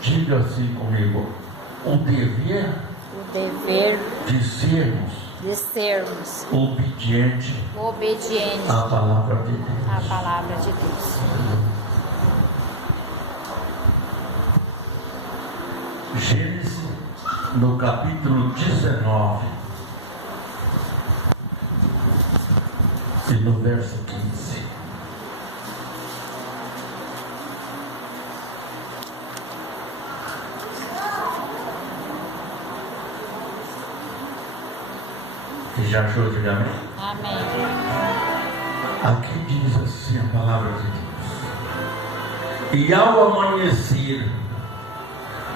Diga assim comigo: o dever de sermos obedientes à palavra de Deus. Gênesis, no capítulo 19 e no verso 15. Já achou, diga amém? Amém. Aqui diz assim a palavra de Deus: e ao amanhecer,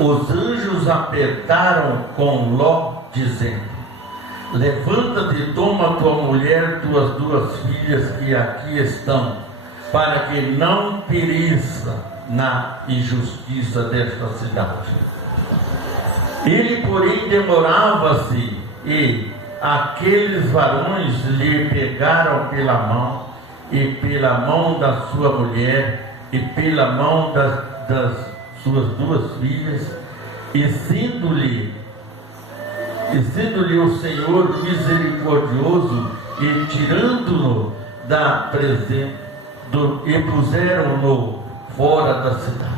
os anjos apertaram com Ló, dizendo: levanta-te e toma tua mulher, tuas duas filhas que aqui estão, para que não pereça na injustiça desta cidade. Ele, porém, demorava-se, e aqueles varões lhe pegaram pela mão, e pela mão da sua mulher, e pela mão das suas duas filhas, e sendo-lhe o Senhor misericordioso, e tirando-no da presença, e puseram-no fora da cidade.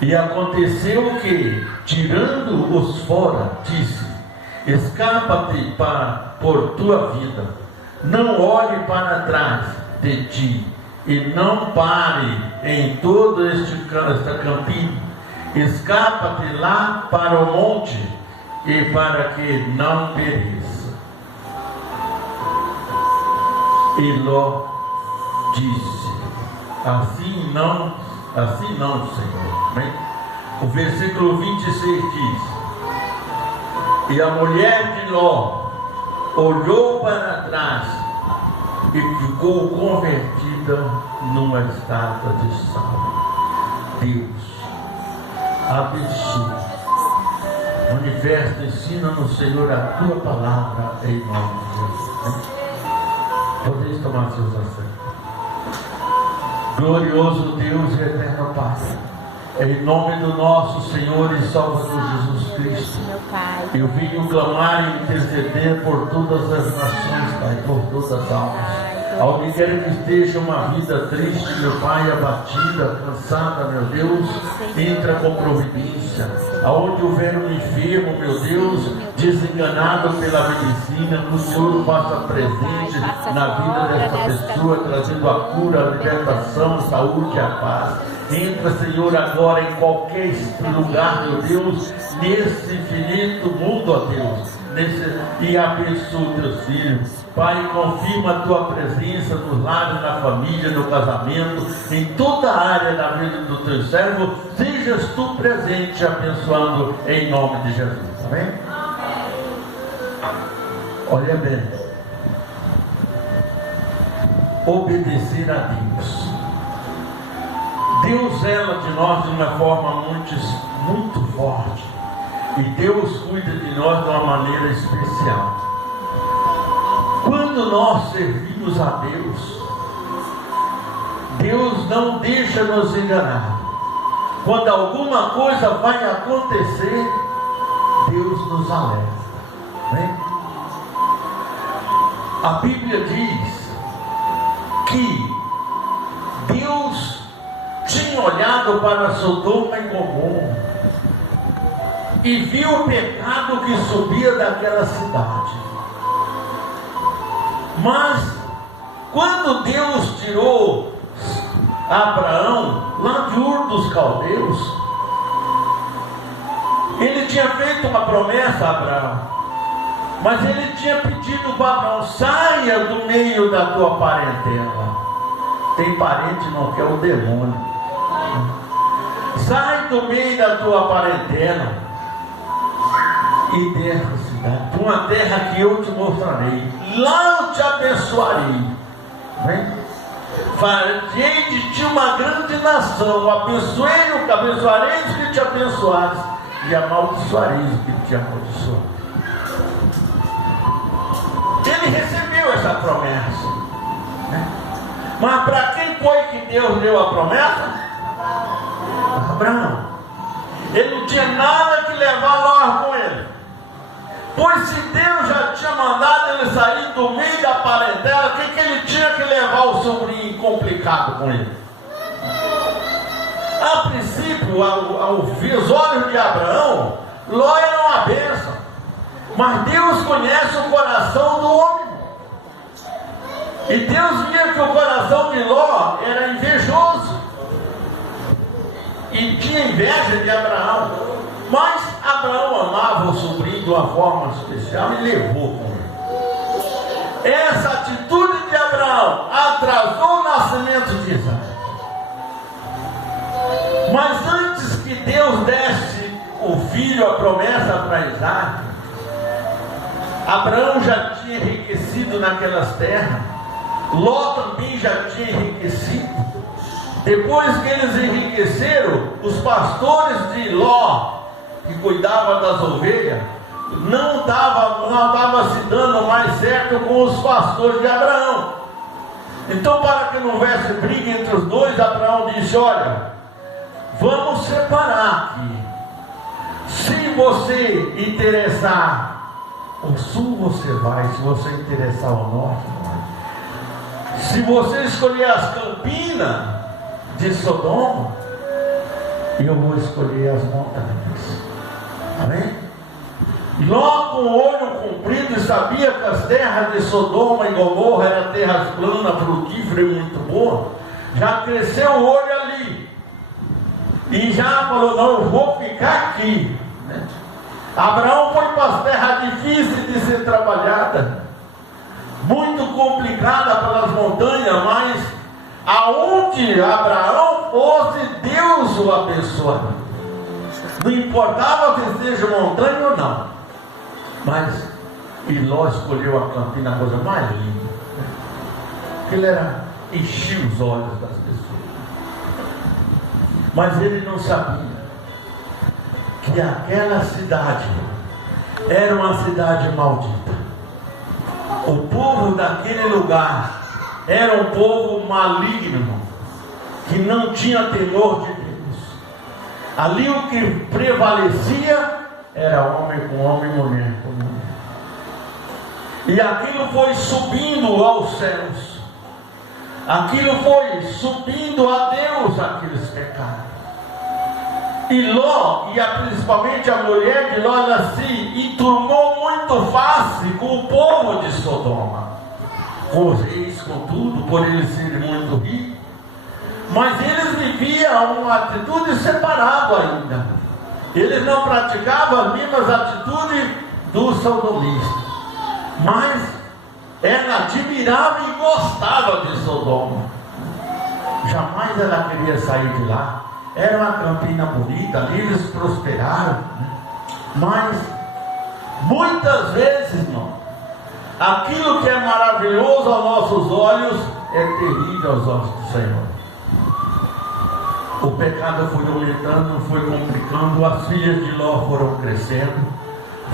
E aconteceu que, tirando-os fora, disse: escapa-te por tua vida, não olhe para trás de ti, e não pare em todo esta campina. Escapa-te lá para o monte, e para que não pereça. E Ló disse: assim não, Senhor. Amém? O versículo 26 diz: e a mulher de Ló olhou para trás e ficou convertida numa estátua de sal. Deus abençoe, manifesta, ensina-nos, Senhor, a tua palavra, em nome de Jesus. Podeis tomar seus assentos. Glorioso Deus e eterno Pai, em nome do nosso Senhor e Salvador Jesus Cristo, eu venho clamar e interceder por todas as nações, Pai, por todas as almas. Alguém quer que esteja uma vida triste, meu Pai, abatida, cansada, meu Deus, entra com providência. Aonde houver um enfermo, meu Deus, desenganado pela medicina, que o Senhor faça presente na vida desta pessoa, trazendo a cura, a libertação, a saúde e a paz. Entra, Senhor, agora em qualquer lugar, meu Deus, nesse infinito mundo, ó Deus, e abençoa teus filhos. Pai, confirma a tua presença nos lares, na família, no casamento, em toda a área da vida do teu servo. Sejas tu presente, abençoando em nome de Jesus. Amém? Olha bem, obedecer a Deus. Deus zela de nós de uma forma muito forte, e Deus cuida de nós de uma maneira especial. Quando nós servimos a Deus, Deus não deixa nos enganar. Quando alguma coisa vai acontecer, Deus nos alerta. Né? A Bíblia diz que Deus tinha olhado para Sodoma e Gomorra e viu o pecado que subia daquela cidade. Mas quando Deus tirou Abraão lá de Ur dos Caldeus, ele tinha feito uma promessa a Abraão, mas ele tinha pedido para Abraão: saia do meio da tua parentela. Tem parente não quer o demônio. Sai do meio da tua parentela e desce a cidade, para uma terra que eu te mostrarei. Lá eu te abençoarei. Farei de ti uma grande nação. Abençoarei os que te abençoares, e amaldiçoarei os que te amaldiçoarem. Ele recebeu essa promessa. Mas para quem foi que Deus deu a promessa? Abraão. Ele não tinha nada que levar Ló com ele. Pois se Deus já tinha mandado ele sair do meio da parentela, o que ele tinha que levar o sobrinho complicado com ele? A princípio, aos olhos de Abraão, Ló era uma bênção. Mas Deus conhece o coração do homem. E Deus via que o coração de Ló era invejoso. E tinha inveja de Abraão. Mas Abraão amava o sobrinho de uma forma especial e levou com ele. Essa atitude de Abraão atrasou o nascimento de Isaac. Mas antes que Deus desse o filho, a promessa para Isaac, Abraão já tinha enriquecido naquelas terras. Ló também já tinha enriquecido. Depois que eles enriqueceram, os pastores de Ló, que cuidavam das ovelhas, não estava se dando mais certo com os pastores de Abraão. Então, para que não houvesse briga entre os dois, Abraão disse: olha, vamos separar aqui. Se você interessar o sul, você vai. Se você interessar o norte, vai. Se você escolher as campinas de Sodoma, eu vou escolher as montanhas. Amém? Ló, com o olho comprido, sabia que as terras de Sodoma e Gomorra eram terras planas, frutíferas e muito boas. Já cresceu o olho ali e já falou: não, eu vou ficar aqui. Abraão foi para as terras difíceis de ser trabalhada, muito complicada pelas montanhas, mas aonde Abraão fosse, Deus o abençoava. Não importava que seja montanha ou não. Mas Ló escolheu a campina, a coisa mais linda. Ele enchia os olhos das pessoas. Mas ele não sabia que aquela cidade era uma cidade maldita. O povo daquele lugar era um povo maligno, que não tinha temor de Deus. Ali o que prevalecia era homem com homem, mulher com mulher. E aquilo foi subindo aos céus. Aquilo foi subindo a Deus, aqueles pecados. E Ló, principalmente a mulher de Ló, ela se enturmou muito fácil com o povo de Sodoma, com os reis, com tudo, por eles serem muito ricos. Mas eles viviam uma atitude separada ainda. Eles não praticavam as mesmas atitudes do sodomista. Mas ela admirava e gostava de Sodoma. Jamais ela queria sair de lá. Era uma campina bonita, ali eles prosperaram. Mas muitas vezes, irmão, aquilo que é maravilhoso aos nossos olhos é terrível aos olhos do Senhor. O pecado foi aumentando, foi complicando, as filhas de Ló foram crescendo,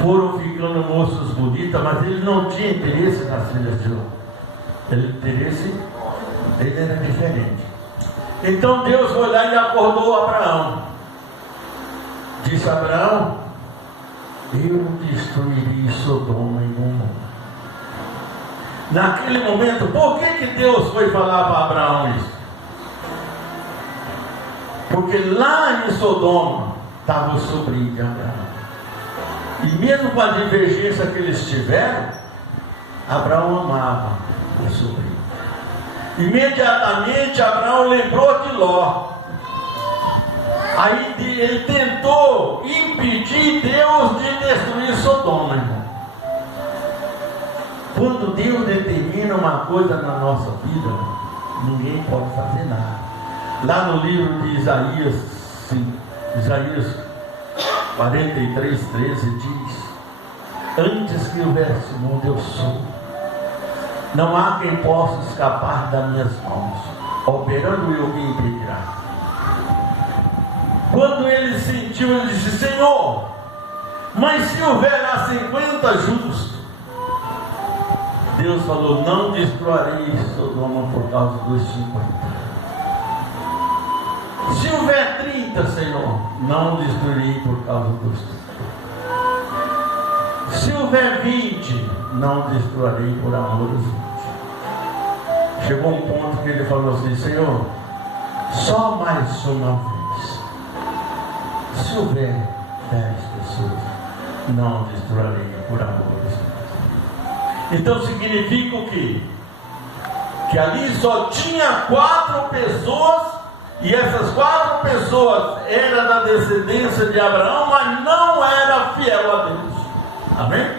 foram ficando moças bonitas, mas ele não tinha interesse nas filhas de Ló. O interesse dele era diferente. Então Deus foi lá e acordou Abraão. Disse: Abraão, eu destruiria Sodoma e Gomorra. Naquele momento, por que Deus foi falar para Abraão isso? Porque lá em Sodoma estava o sobrinho de Abraão. E mesmo com a divergência que eles tiveram, Abraão amava o sobrinho. Imediatamente Abraão lembrou de Ló. Aí ele tentou impedir Deus de destruir Sodoma, irmão. Quando Deus determina uma coisa na nossa vida, ninguém pode fazer nada. Lá no livro de Isaías 43:13 diz: antes que houvesse mundo, eu sou. Não há quem possa escapar das minhas mãos. Operando eu, quem impedirá? Quando ele sentiu, ele disse: Senhor, mas se houver lá 50 justos, Deus falou: não destruirei Sodoma por causa dos 50. Se houver 30, 30, Senhor, não destruirei por causa dos 30. Se houver 20, não destruirei por amor dos 20. Chegou um ponto que ele falou assim: Senhor, só mais uma vez. Se houver 10 pessoas, não destruirei por amor dos 20. Então significa o quê? Que ali só tinha 4 pessoas, e essas 4 pessoas eram da descendência de Abraão, mas não era fiel a Deus. Amém?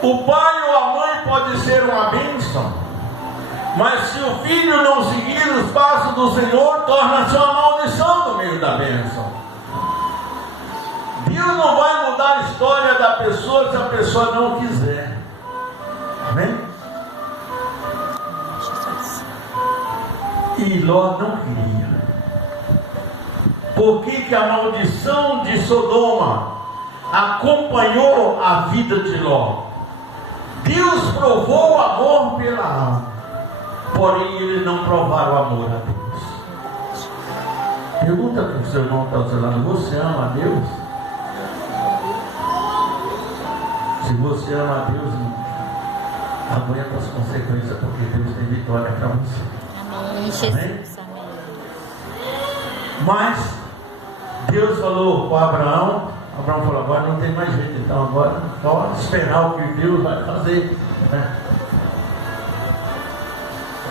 O pai ou a mãe pode ser uma bênção, mas se o filho não seguir os passos do Senhor, torna-se uma maldição no meio da bênção. Deus não vai mudar a história da pessoa se a pessoa não quiser. Amém? E Ló não queria. Por que a maldição de Sodoma acompanhou a vida de Ló? Deus provou o amor pela alma, porém ele não provaram o amor a Deus. Pergunta para o seu irmão que está do seu lado: você ama a Deus? Se você ama a Deus, aguenta as consequências, porque Deus tem vitória para você. Amém, Jesus, amém. Mas Deus falou com Abraão. Abraão falou: agora não tem mais jeito, então agora só esperar o que Deus vai fazer, né?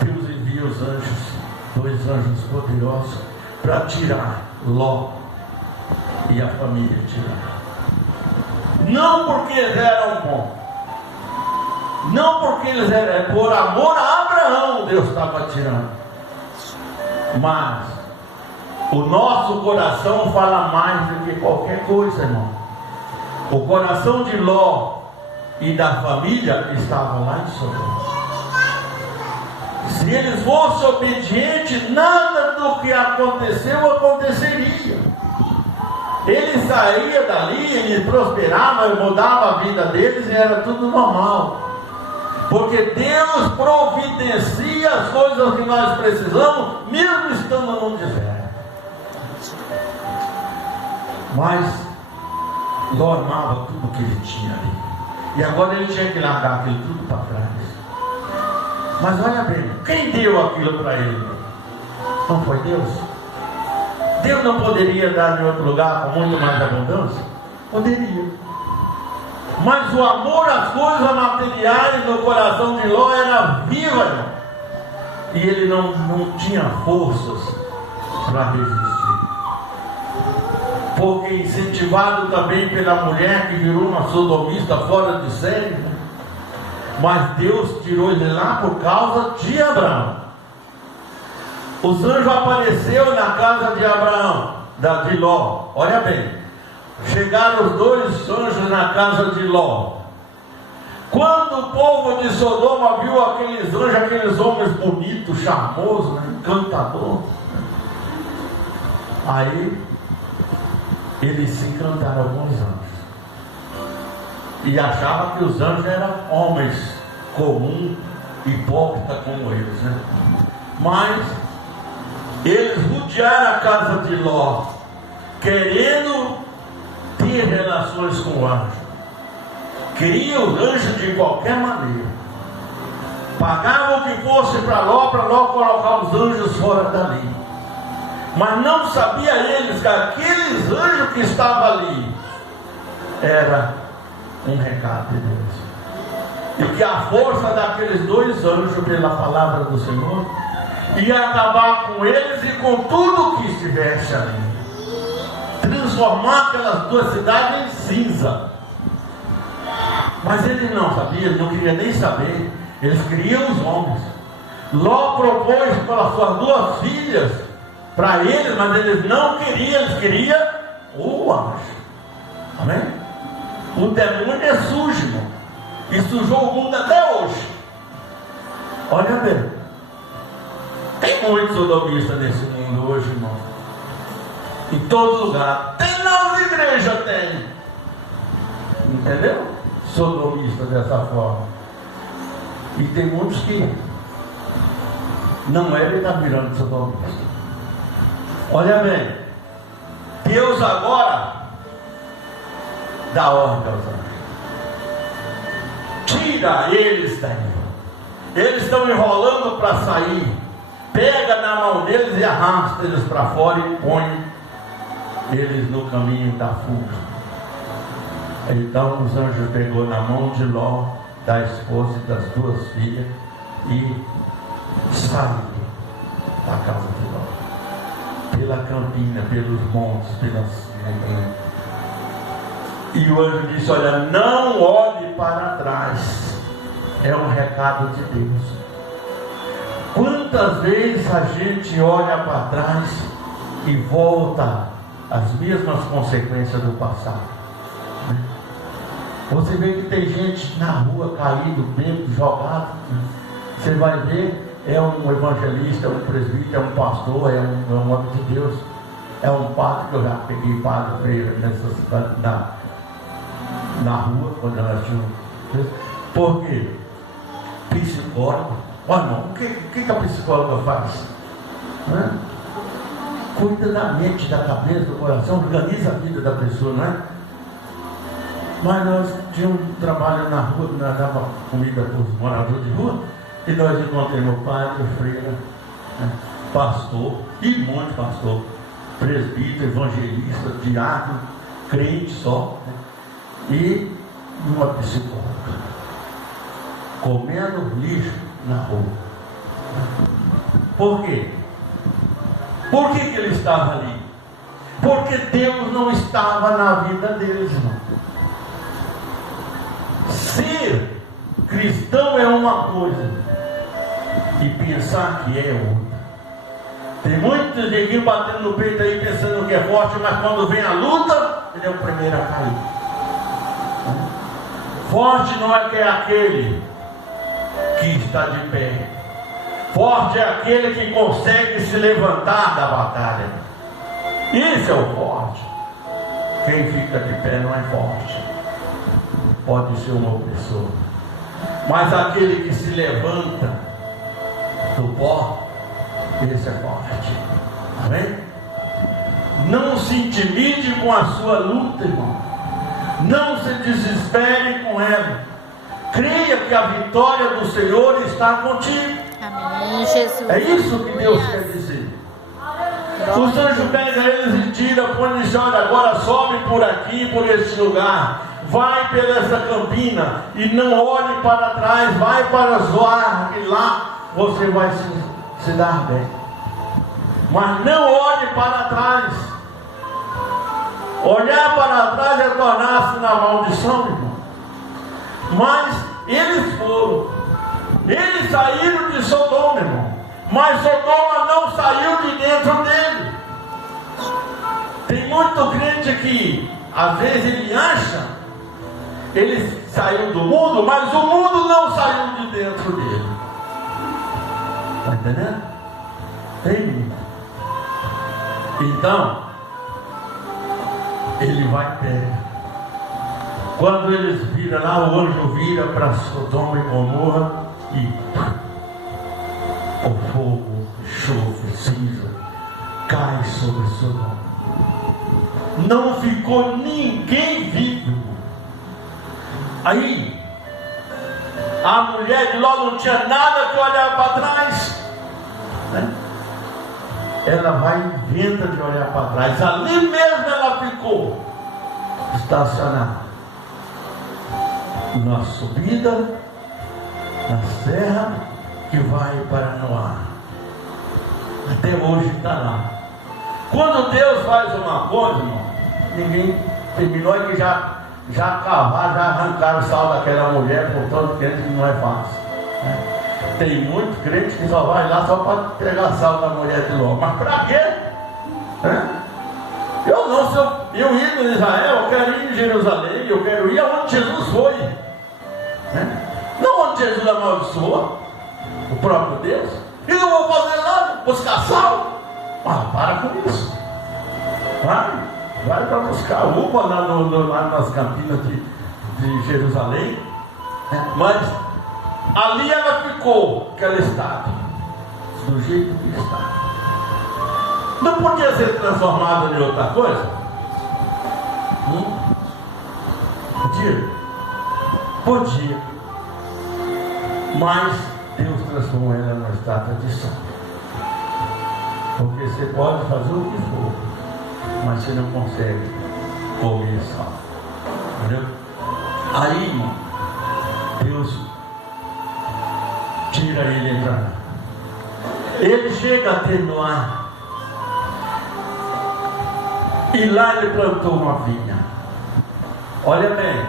Deus envia os anjos, 2 anjos poderosos, para tirar Ló e a família tirar. Não porque eles eram bons, não porque eles eram, por amor a Abraão Deus estava tirando. Mas o nosso coração fala mais do que qualquer coisa, irmão. O coração de Ló e da família estava lá em Sodoma. Se eles fossem obedientes, nada do que aconteceu aconteceria. Ele saía dali, ele prosperava, mudava a vida deles e era tudo normal. Porque Deus providencia as coisas que nós precisamos, mesmo estando no deserto. Mas Ló amava tudo que ele tinha ali, e agora ele tinha que largar aquilo tudo para trás. Mas olha bem, quem deu aquilo para ele? Não foi Deus? Deus não poderia dar em outro lugar com muito mais abundância? Poderia. Mas o amor às coisas materiais no coração de Ló era vivo, irmão. E ele não tinha forças para resistir. Porque incentivado também pela mulher que virou uma sodomista fora de série, né? Mas Deus tirou ele lá por causa de Abraão. Os anjos apareceram na casa de Abraão, de Ló. Olha bem, chegaram os 2 anjos na casa de Ló. Quando o povo de Sodoma viu aqueles anjos, aqueles homens bonitos, charmosos, né, encantadores, aí eles se encantaram com os anjos e achavam que os anjos eram homens comuns, hipócritas como eles, né? Mas eles rodearam a casa de Ló, querendo ter relações com o anjo. Queriam o anjo de qualquer maneira. Pagavam o que fosse para Ló colocar os anjos fora dali. Mas não sabia eles que aqueles anjos que estavam ali era um recado de Deus. E que a força daqueles 2 anjos, pela palavra do Senhor, ia acabar com eles e com tudo que estivesse ali. Transformar aquelas 2 cidades em cinza. Mas eles não sabiam, não queriam nem saber. Eles queriam os homens. Ló propôs para suas 2 filhas para eles, mas eles não queriam, eles queriam o anjo. Amém? O demônio é sujo, irmão, e sujou o mundo até hoje. Olha bem, tem muitos sodomistas nesse mundo hoje, irmão. Em todo lugar. Tem nas igrejas, tem. Entendeu? Sodomista dessa forma. E tem muitos que não é, ele está virando sodomista. Olha bem, Deus agora dá ordem aos anjos. Tira eles daí. Eles estão enrolando para sair. Pega na mão deles e arrasta eles para fora e põe eles no caminho da fuga. Então os anjos pegou na mão de Ló, da esposa e das duas filhas, e saiu da casa de Ló, pela campina, pelos montes, pelas... E o anjo disse: olha, não olhe para trás. É um recado de Deus. Quantas vezes a gente olha para trás e volta às mesmas consequências do passado, né? Você vê que tem gente na rua caído, bêbado, jogado, né? Você vai ver, é um evangelista, é um presbítero, é um pastor, é um homem de Deus, é um padre, que eu já peguei padre feio na rua, quando ela tinha. Por quê? Psicólogo. Olha, irmão, o que a psicóloga faz? Né? Cuida da mente, da cabeça, do coração, organiza a vida da pessoa, não é? Mas nós tínhamos um trabalho na rua, nós dava comida para os moradores de rua, e nós encontramos padre, freira, né? Pastor, e muito pastor, presbítero, evangelista, diácono, crente só, né? E uma psicóloga comendo lixo na rua. Por quê? Por que ele estava ali? Porque Deus não estava na vida deles, irmão. Ser cristão é uma coisa e pensar que é outra. Tem muitos neguinhos batendo no peito aí pensando que é forte, mas quando vem a luta, ele é o primeiro a cair. Forte não é que é aquele que está de pé. Forte é aquele que consegue se levantar da batalha. Esse é o forte. Quem fica de pé não é forte. Pode ser uma pessoa. Mas aquele que se levanta do pó, esse é forte. Amém? Não se intimide com a sua luta, irmão. Não se desespere com ela. Creia que a vitória do Senhor está contigo. Amém, Jesus. É isso que Deus quer dizer. Os anjos pegam eles e tiram, põe e diz: olha, agora sobe por aqui, por este lugar. Vai pela essa campina e não olhe para trás. Vai para Zoar, e lá você vai se dar bem. Mas não olhe para trás. Olhar para trás é tornar-se na maldição, irmão. Mas eles foram. Eles saíram de Sodoma, irmão. Mas Sodoma não saiu de dentro dele. Tem muito crente que às vezes ele acha, ele saiu do mundo, mas o mundo não saiu de dentro dele. Está entendendo? Tem. Então ele vai perto. Quando eles viram lá, o anjo vira para Sodoma e Gomorra e o fogo, enxofre, cinza cai sobre Sodoma. Não ficou ninguém vivo. Aí a mulher de Ló não tinha nada que olhar para trás, né? Ela vai e inventa de olhar para trás. Ali mesmo ela ficou estacionada. Na subida, na serra que vai para Noá. Até hoje está lá. Quando Deus faz uma coisa, irmão, ninguém terminou e que já cavaram, já arrancaram o sal daquela mulher, portanto, crente que não é fácil, né? Tem muito crente que só vai lá só para pegar sal da mulher de Ló. Mas para quê? Né? Eu não, se eu ir em Israel, eu quero ir em Jerusalém, eu quero ir aonde Jesus foi, né? Não onde Jesus amaldiçoou o próprio Deus. E eu vou fazer lá, buscar sal? Ah, para com isso. Vai para buscar uva lá nas campinas de Jerusalém, né? Mas ali ela ficou, aquela estátua, do jeito que está. Não podia ser transformado em outra coisa? Podia? Podia. Mas Deus transformou ela numa estátua de sal. Porque você pode fazer o que for, mas você não consegue comer sal. Entendeu? Aí, irmão, Deus tira ele e entra. Ele chega a atenuar. E lá ele plantou uma vinha. Olha bem,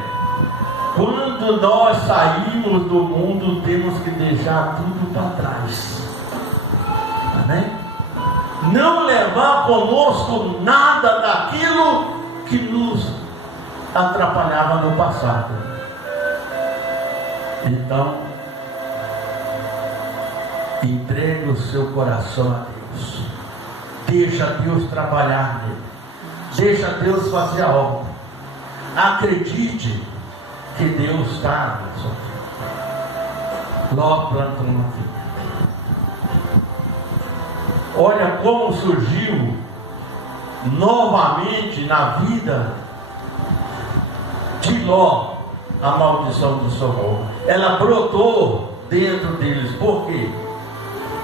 quando nós saímos do mundo, temos que deixar tudo para trás. Amém? Não levar conosco nada daquilo que nos atrapalhava no passado. Então, entregue o seu coração a Deus. Deixa Deus trabalhar nele. Deixa Deus fazer a obra. Acredite que Deus está na sua vida. Ló planta uma vinha. Olha como surgiu novamente na vida de Ló a maldição de Sodoma. Ela brotou dentro deles. Por quê?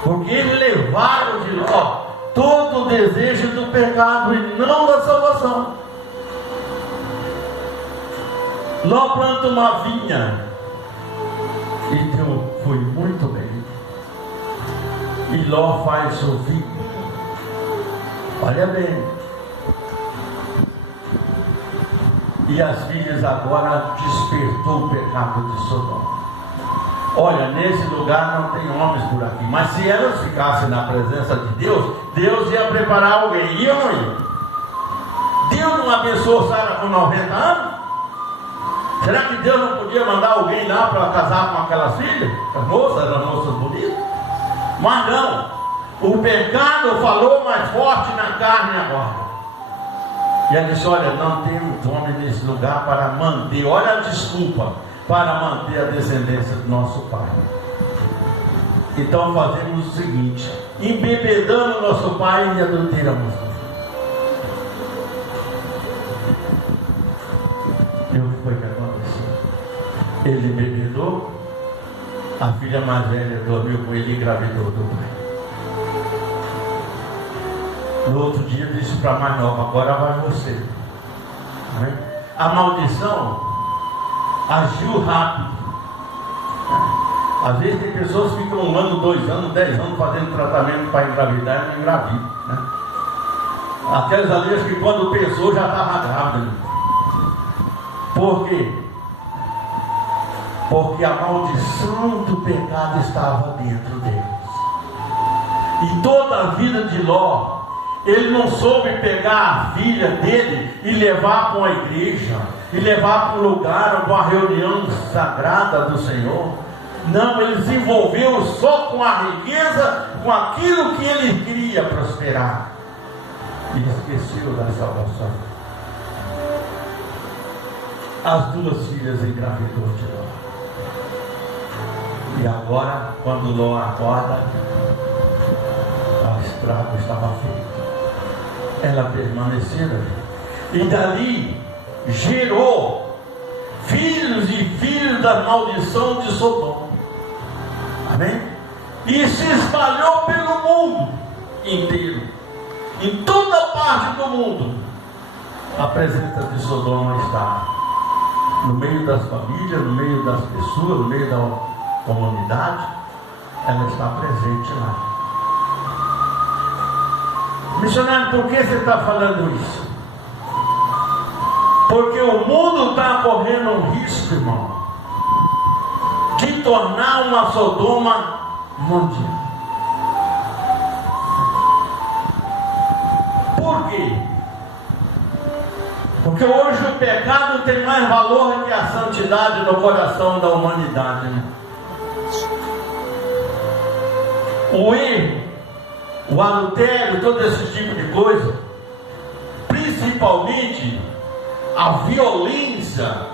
Porque eles levaram de Ló todo o desejo do pecado e não da salvação. Ló planta uma vinha e foi muito bem. E Ló faz o vinho. Olha bem. E as filhas agora despertou o pecado de Sodoma. Olha, nesse lugar não tem homens por aqui. Mas se elas ficassem na presença de Deus, Deus ia preparar alguém. Ia ou não ia? Deus não abençoou Sara com 90 anos? Será que Deus não podia mandar alguém lá para casar com aquelas filhas? As moças, eram moças bonitas. Mas não. O pecado falou mais forte na carne agora. E ela disse, olha, não temos homem nesse lugar para manter. Olha a desculpa. Para manter a descendência do nosso pai. Então fazemos o seguinte: embebedamos nosso pai e adulteramos. E o que foi que aconteceu? Ele embebedou, a filha mais velha dormiu com ele e engravidou do pai. No outro dia disse para a mais nova, agora vai você. A maldição agiu rápido. Às vezes tem pessoas que ficam 1 ano, 2 anos, 10 anos fazendo tratamento para engravidar e não engravidam, né? Aquelas ali que quando pensou já estava grávida. Por quê? Porque a maldição do pecado estava dentro deles. E toda a vida de Ló, ele não soube pegar a filha dele e levar para uma igreja, e levar para um lugar, para uma reunião sagrada do Senhor. Não, ele se envolveu só com a riqueza, com aquilo que ele queria prosperar. E esqueceu da salvação. As 2 filhas engravidou de Ló. E agora, quando Ló acorda, o estrago estava feito. Ela permaneceu ali. E dali gerou filhos e filhos da maldição de Sodoma. Amém? E se espalhou pelo mundo inteiro. Em toda parte do mundo, a presença de Sodoma está no meio das famílias, no meio das pessoas, no meio da comunidade. Ela está presente lá. Missionário, por que você está falando isso? Porque o mundo está correndo um risco, irmão, de tornar uma Sodoma mundial. Por quê? Porque hoje o pecado tem mais valor que a santidade no coração da humanidade, né? O erro, o adultério, todo esse tipo de coisa, principalmente a violência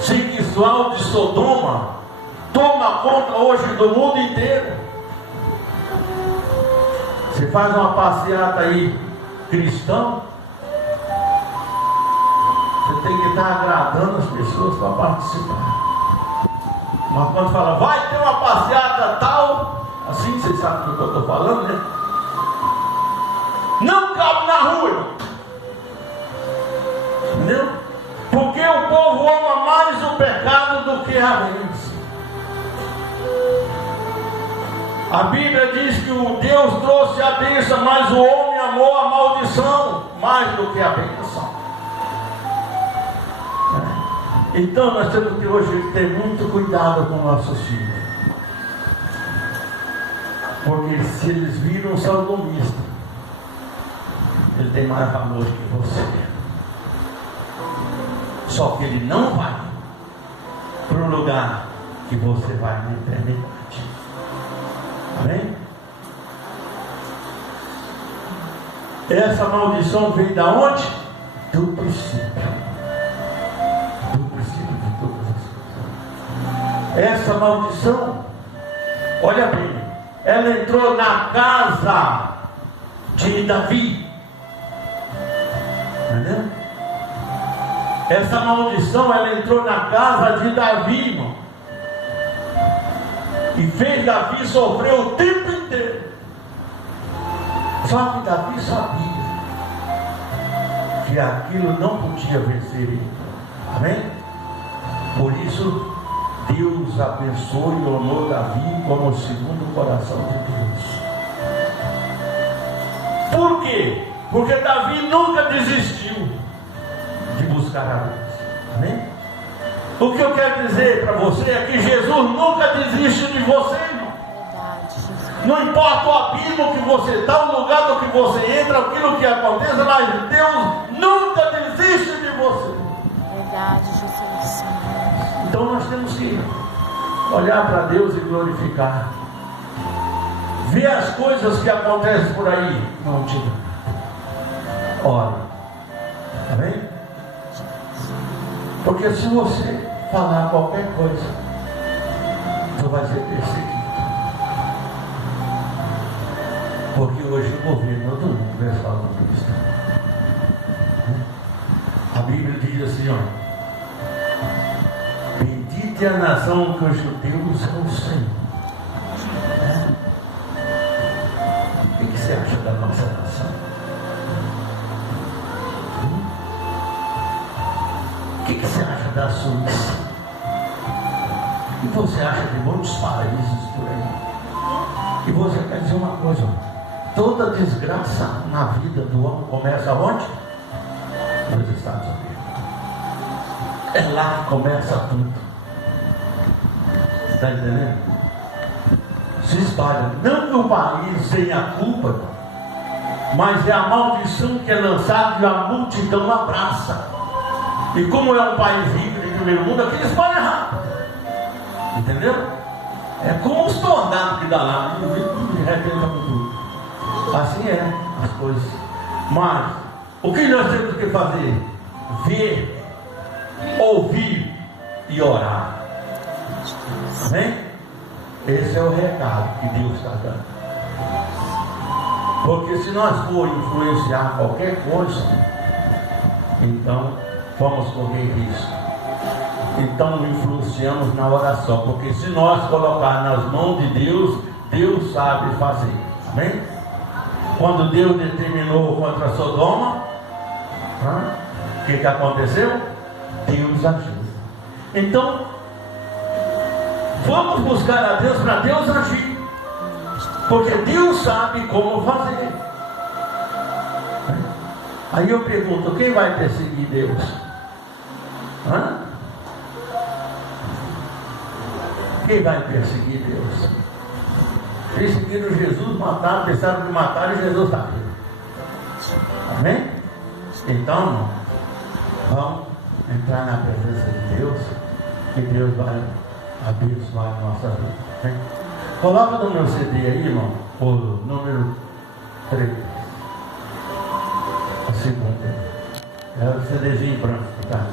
sexual de Sodoma, toma conta hoje do mundo inteiro. Você faz uma passeata aí cristão, você tem que estar agradando as pessoas para participar. Mas quando fala, vai ter uma passeata tal, assim vocês sabem do que eu estou falando, né? Não cabe na rua, entendeu? Porque o povo ama mais o pecado do que a bênção. A Bíblia diz que o Deus trouxe a bênção, mas o homem amou a maldição mais do que a bênção. Então nós temos que hoje ter muito cuidado com nossos filhos. Porque se eles viram um salmista, ele tem mais valor que você. Só que ele não vai para um lugar que você vai na eternidade. Amém? Essa maldição veio da onde? Do princípio. Do princípio de todas as coisas. Essa maldição, olha bem, ela entrou na casa de Davi. Entendeu? Essa maldição, ela entrou na casa de Davi, irmão. E fez Davi sofrer o tempo inteiro. Só que Davi sabia que aquilo não podia vencer ele. Amém? Por isso, Deus abençoou e honrou Davi como o segundo coração de Deus. Por quê? Porque Davi nunca desistiu de buscar a Deus. Amém? O que eu quero dizer para você é que Jesus nunca desiste de você, irmão. Não importa o abismo que você está, o lugar do que você entra, aquilo que aconteça, mas Deus nunca desiste de você. Verdade, Jesus. Então nós temos que olhar para Deus e glorificar. Ver as coisas que acontecem por aí. Não tira. Ora. Amém? Porque se você falar qualquer coisa, você vai ser perseguido. Porque hoje o governo do mundo é só do Cristo. A Bíblia diz assim, ó: bendita é a nação que os judeus são o Senhor. O que você acha da nossa nação? O que você acha da Suíça? O que você acha de muitos países por aí? E você quer dizer uma coisa: toda desgraça na vida do homem começa onde? Nos Estados Unidos. É lá que começa tudo. Está entendendo? Se espalha. Não que o país tenha culpa, mas é a maldição que é lançada e a multidão abraça. E como é um país rico de primeiro mundo, aqui espalha rápido. Entendeu? É como os tornados que dá lá, de repente tudo. Assim é as coisas. Mas o que nós temos que fazer? Ver, ouvir e orar. Amém? Esse é o recado que Deus está dando. Porque se nós for influenciar qualquer coisa, então vamos correr risco. Então influenciamos na oração. Porque se nós colocar nas mãos de Deus, Deus sabe fazer. Amém? Quando Deus determinou contra Sodoma, o que aconteceu? Deus agiu. Então, vamos buscar a Deus para Deus agir. Porque Deus sabe como fazer. Aí eu pergunto: quem vai perseguir Deus? Quem vai perseguir Deus? Perseguiram Jesus, mataram, pensaram que mataram e Jesus está vivo. Amém? Então, vamos entrar na presença de Deus, que Deus vai abençoar a nossa vida. Amém? Coloca no meu CD aí, irmão, o número 3. A segunda. É o CDzinho branco, tá?